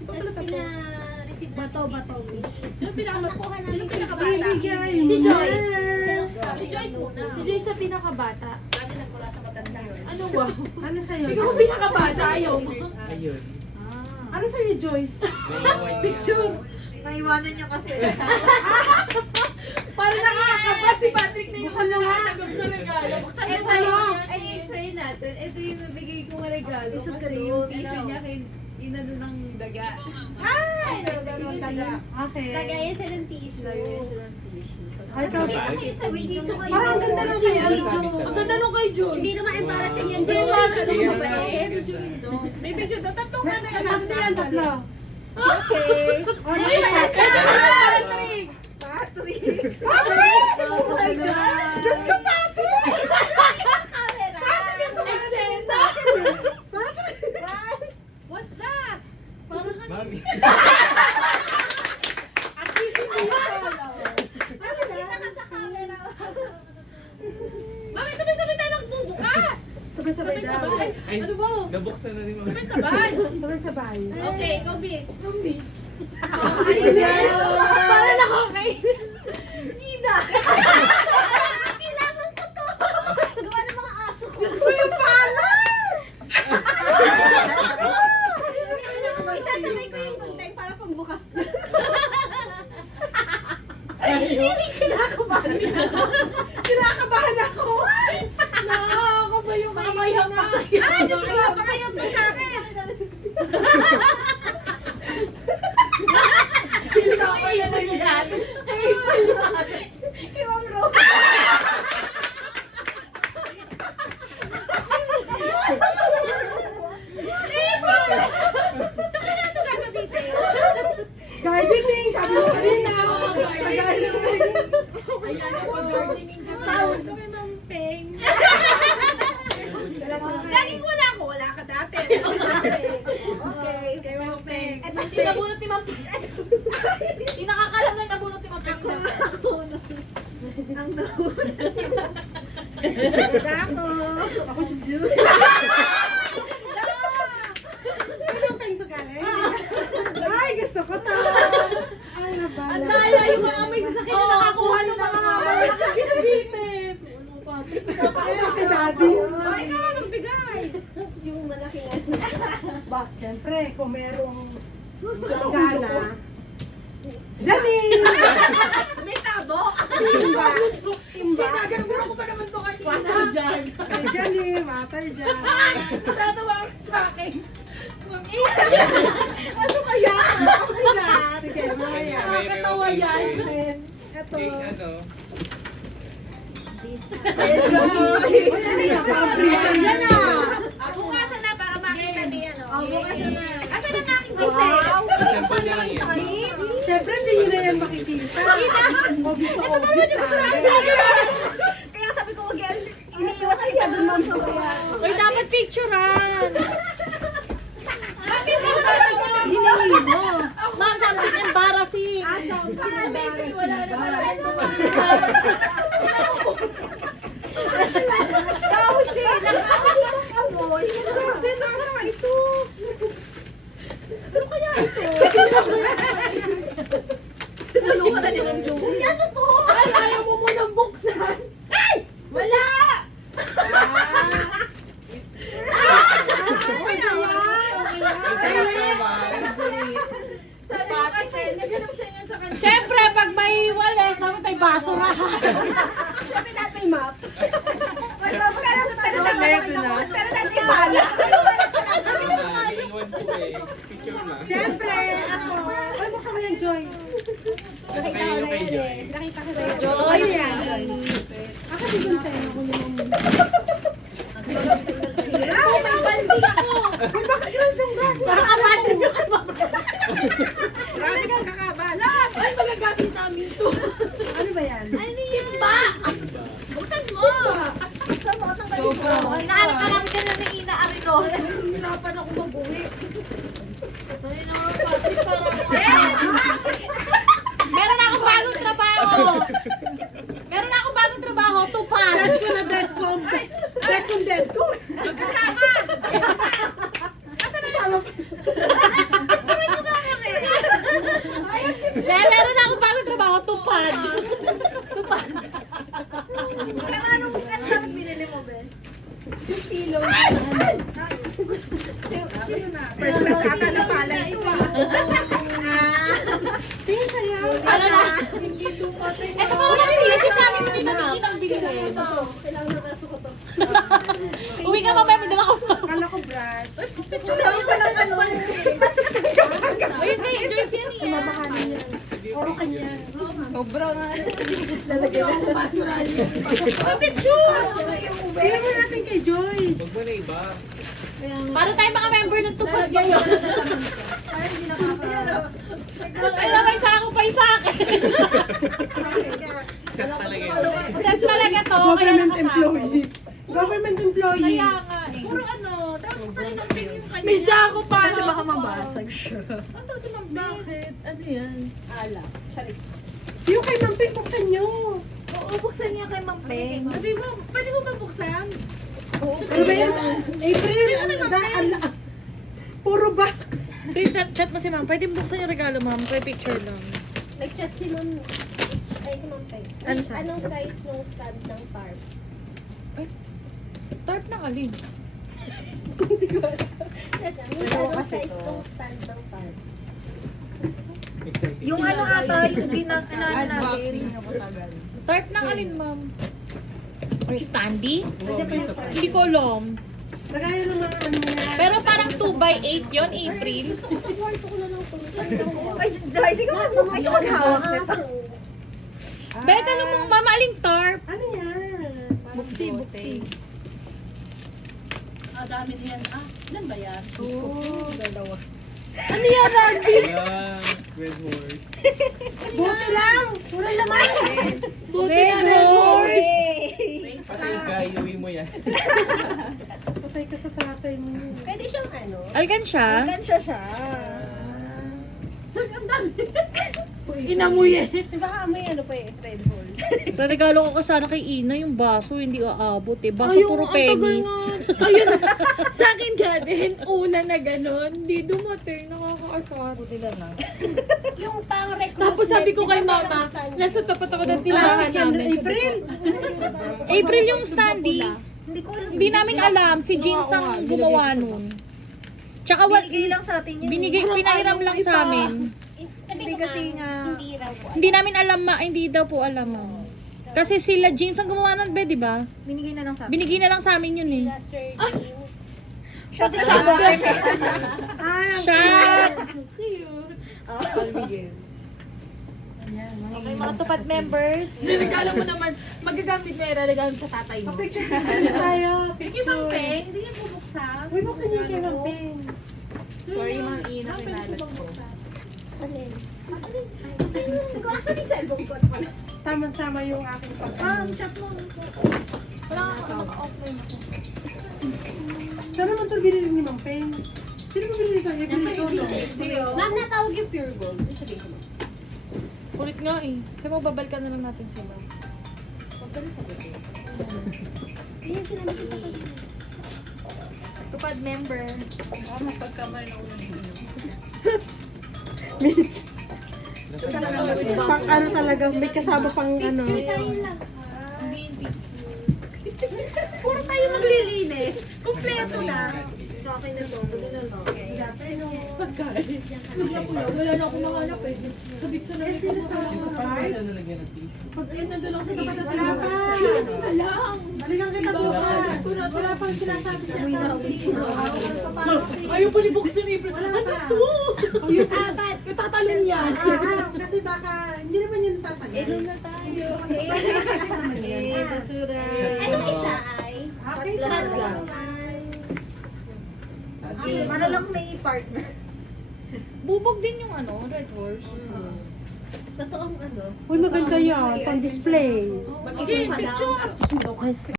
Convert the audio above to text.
Tapos pina-receive Bato. Sino nakuha namin pinakabata? Si Joyce. Si Joyce muna. Si Joyce sa pinakabata. Dati nagmula sa matanda yun. Ano ba? Ano sa'yo? Ikaw ang pinakabata, ayaw mo. Ayun. Ano sa'yo, Joyce? Picture. Naiwanan niya kasi. Para nakakaba si Patrick na yung Buksan mo nga. nagagab na regalo. Buksan mo Ito sa'yo. yung, ay, spray natin. Ito yung nabigay kong regalo. Kasi yung tissue niya kay inano ng daga. Ay, nagdadang taga. Okay. Lagayan siya ng tissue. Ay, ikaw. Kita kayo sa waiting ko kayo. Parang ang ganda lang kay ano. Ang ganda nung kay Joyce. Hindi naman embarrassing yan. Hindi Hindi embarrassing. sa mga babae. May video daw. Tattoo ka na Tatlo yan, tatlo. Okay. O, nakita ka. Patrick! Patrick! Patrick! Oh my God! Diyos ko, Patrick! Camera! Excensa! What's that? Mami. Kita ka sa camera. Mami, sabay-sabay tayo magbubukas. Sabay-sabay daw. Sabay-sabay. Ay, Ano ba? nabuksan na rin mo. Sabay-sabay. Sabay-sabay. Okay, ikaw, bitch. Para nakakain. Kailangan ko to! Gawa ng mga aso ko. Diyos ko yung pala! Isasabay ko yung gunteng para pambukas na. Kinakabahan ako! Nakakaba yung Mamayang pa sa'yo. Ay, Diyos ko! Pamayag pa sa akin! Pinakabay na lang yan. Kay Ma'am Ro. Gardening! Sabi mo kanina! Sa gardening! Ayan, pag-gardening ka na. Tawag ko kay Ma'am Peng. Laging wala ko. Wala ka dati. Okay, kay Ma'am Peng. Hindi nabunot ni Ma'am Peng. Hindi nakakalam na nabunot ni Ma'am Peng. Ang dahon. Dako. Ako, Diyos yun! Anong peng to, Karen? Ay, gusto ko to! Ay, nabala. Ang daya yung mga may sasakyan na nakakuha ng mga nakakagipit. Ano pa? Ayun, si Daddy. So, ikaw, magbigay. Yung malaking ano. Ba, siyempre, kung merong Susunod gana. Janine! May tabo. Timba! Timba! Ginagano ko pa naman to kanina. Dyan. Kay Janine, matter dyan. Natatawa ka sa akin. Ano kaya? Okay na. Sige, mamaya. Nakakatawa yan. Ito. Ano? Uy, ano yan? Parang printer yan ah! Bukasan na para makita niya. Oh, bukas na. Asan ang aking Wow! Sample niya lang yun. Siyempre, hindi nyo na yan makikita. Obvious na obvious ah. Kaya sabi ko, again, iniiwas kita dun, Ma'am Sophia. Uy, dapat picturean. Hinihingi mo. Ma'am, sabi ko, embarrassing. Wala naman. Kasi, nakakaamoy. Ito. Ano ka na ni Ma'am Joey? Ano to? Ay, ayaw mo munang buksan. Wala! Okay na yan. Sabi ko kasi, naghanap siya yun sa kanya. Siyempre, pag may wales, dapat may basurahan. Sabi natin may map. Pero dati may Bala. Iwan ko eh. Picture na. Siyempre, ako. Uy, buksan mo yan, Joy. Nakita ko na Kay yan Joy. eh. Nakita ko na yan. Joy. Ano yan? Ako si Gunte. Ako yung Ay, may baldi ako. Ay, bakit yun itong gas? Baka matribute ka pa. Grabe ka kakabalat. Ay, magagamit namin to. Ano ba yan? Ano yan ba? Buksan mo. Sa mga tanggalin ko. Nahanap ka namin ka na ni Ina Arino. Hirapan ako mag-uwi. Dali na ako, Patrick, para Yes! Meron na akong bagong trabaho. Meron na akong bagong trabaho. Tupan. Dress ko na dress ko. Dress ko, dress ko. Magkasama. Kasama pa. Picture nyo nga. First class ata na pala ito. Tingin sa'yo. Ano na? Ito pa wala nilisit namin hindi namin ang bigay. Kailangan nakaso ko to. Uwi ka mamaya, may dala ko. Kala ko brush. Dami pala ano. Ayun kay Joyce yan eh. Mabakanan yan. Oro kanya. Sobrang Tingnan mo natin kay Joyce. Huwag mo na iba. Para tayo mga member ng tupad Lalagyan ngayon. ko na naman. Parang hindi nakaka... Ay, may isa ako pa isa akin. Set talaga yun. Set talaga to. Kaya Government nakasama. employee. Government employee. Kaya nga eh. Puro ano, tapos sa linapin yung kanya. May sako pa. Kasi baka mabasag siya. Ano si Ma'am Bakit? Ano yan? Ala. Charis. Yung kay Ma'am Pink, buksan nyo. Oo, buksan niya kay Ma'am Peng. Sabi mo, pwede mo ba buksan? Ano ba yan? April, puro box. Please chat mo si ma'am. Pwede buksan yung regalo ma'am. Pwede picture lang. Nag-chat si Ma'am, ay si Ma'am Peg. Ano sa- Anong size ng stand ng tarp? Tarp ng alin? Anong kasi size to. ng stand ng tarp? Exciting. Yung ano ata, yung pinag-ano natin. Tarp ng alin ma'am? Or standy? Wow, may isa pa. Hindi ko alam. Lagayan ng mga ano yan. Pero parang 2x8 yon April. Gusto ko sa kwarto ko na lang ito. Sabi ko, Ay, Joyce, ikaw maghawak nito. Bet, ano mo mama aling tarp? Ano yan? Buksi, buksi. Ah, dami niyan. Ah, ilan ba yan? Dalawa. Ano yan, Randy? Ayan, red horse. Buti lang. Puro laman. Buti na red horse. Patay ka, iuwi mo yan. Patay ka sa tatay mo. pwede siyang ano? Algan siya? Kansya siya. Inamuy eh. Baka may ano pa eh, red hole. Regalo ko sana kay Ina yung baso, hindi aabot eh. Baso puro pennies. Ayun, sa akin dati, una na gano'n, di dumating, nakakaasar. Buti lang. Yung pang recruitment. Tapos sabi ko kay di ba mama, parang stand? nasa tapat ako ng tindahan Plastic yan, namin. April. April yung standy. Hindi ko alam. Hindi namin alam. Si James ang gumawa nun. Tsaka Binigay lang sa atin yun. binigay, pinahiram lang sa amin. Sabi Hindi ko kasi nga, nga- hindi raw po. Hindi namin alam, hindi daw po alam. Kasi sila James ang gumawa nun, be, di ba? Binigay na lang sa atin. Binigay na lang sa amin yun eh. Sir James. Shot. Ah, Shot! Albigay. Okay, mga tupad members. Regalo mo naman, magagamit mo yung regalo sa tatay mo. picture tayo. Hindi Ma'am Peng, hindi niya bubuksan. Uy, buksan niyo kay Ma'am Peng. Sorry, Ma'am Ina, Pwede kinalat ko ko. bubuksan. Alin? Asan yung cellphone ko? Tama-tama yung aking pagkain. Chat mo. Wala ka naka-offline ako. Saan naman ito binili ni Ma'am Peng? Sino ba binili ko? April ito, no? Ma'am, natawag yung pure gold. Ano sabihin ko? Kulit nga eh. Sabi mo, babalikan na lang natin sila. Huwag ka na sabihin. Ayun, sinabi ko sa kanila. Tupad member. Mas pagkamay na ulo. Mitch. Pang ano talaga, may kasama pang ano. Tayo lang. Puro tayo maglilinis. Kompleto na. Sa akin na to. Wala na akong mahanap eh. Sabik sa Eh, sino pa? Mark? Ano nalagyan ng tea? Pag nandun ako sa tapat ng Wala pa. Ayun na lang. Balikan kita bukas. Wala pang sinasabi sa Ayaw pa ni buksan ni April. Wala pa. Abat, yung tatalon yan. Kasi baka, hindi naman yun tatagal. na tayo. Basura. Anong isa ay? Okay, Shotglass. Para lang may partner. Bubog din yung ano, red horse. Totoong ano. Uy, maganda yan. Pang display. Magiging picture.